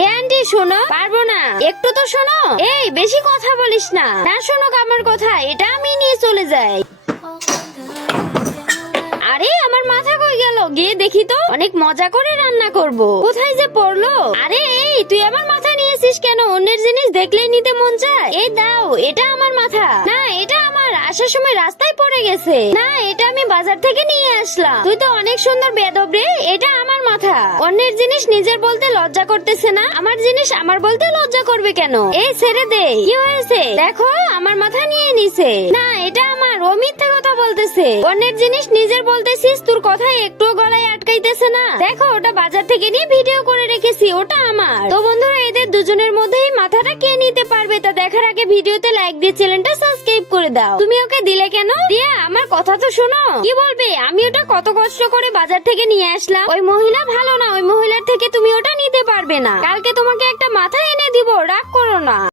এ aunty শোনো, পারবো না, একটু তো শোনো। এই বেশি কথা বলিস না, না শোনো আমার কথা, এটা আমি নিয়ে চলে যাই। আরে আমার মাথা কই গেল, গিয়ে দেখি তো। অনেক মজা করে রান্না করব, কোথায় যে পড়লো। আরে এই তুই আমার মাথা নিয়েছিস কেন? অন্যের জিনিস দেখলেই নিতে মন চায়। এই দাও, এটা আমার মাথা না, এটা আমার আসার সময় রাস্তায় পড়ে গেছে। না, এটা আমি বাজার থেকে নিয়ে আসলাম। তুই তো অনেক সুন্দর বেয়াদব রে, এটা আমার মাথা। অন্যের জিনিস নিজের বলতে লজ্জা করতেছে না, আমার জিনিস আমার বলতে লজ্জা করবে কেন? এই ছেড়ে দে, কি হয়েছে দেখো, আমার মাথা নিয়ে নিছে। না, এটা আমার। ও মিথ্যা কথা বলতেছে। অন্যের জিনিস নিজের বলতেছিস, তোর কথাই একটু গলায় আটকাইতেছে না। দেখো, ওটা বাজার থেকে নিয়ে ভিডিও করে রেখেছি, ওটা আমার। তো বন্ধুরা, এদের দুজনের মধ্যেই মাথাটা কে নিতে পারবে তা দেখার আগে ভিডিওতে লাইক দিয়ে চ্যানেলটা সাবস্ক্রাইব করে দাও। তুমি ওকে দিলে কেন? দিয়া, আমার কথা তো শোনো। কি বলবে? আমি ওটা কত কষ্ট করে বাজার থেকে নিয়ে আসলাম। ওই মহিলা ভালো না, ওই মহিলার থেকে তুমি ওটা নিতে পারবে না। কালকে তোমাকে একটা মাথা এনে দিব, রাগ করো না।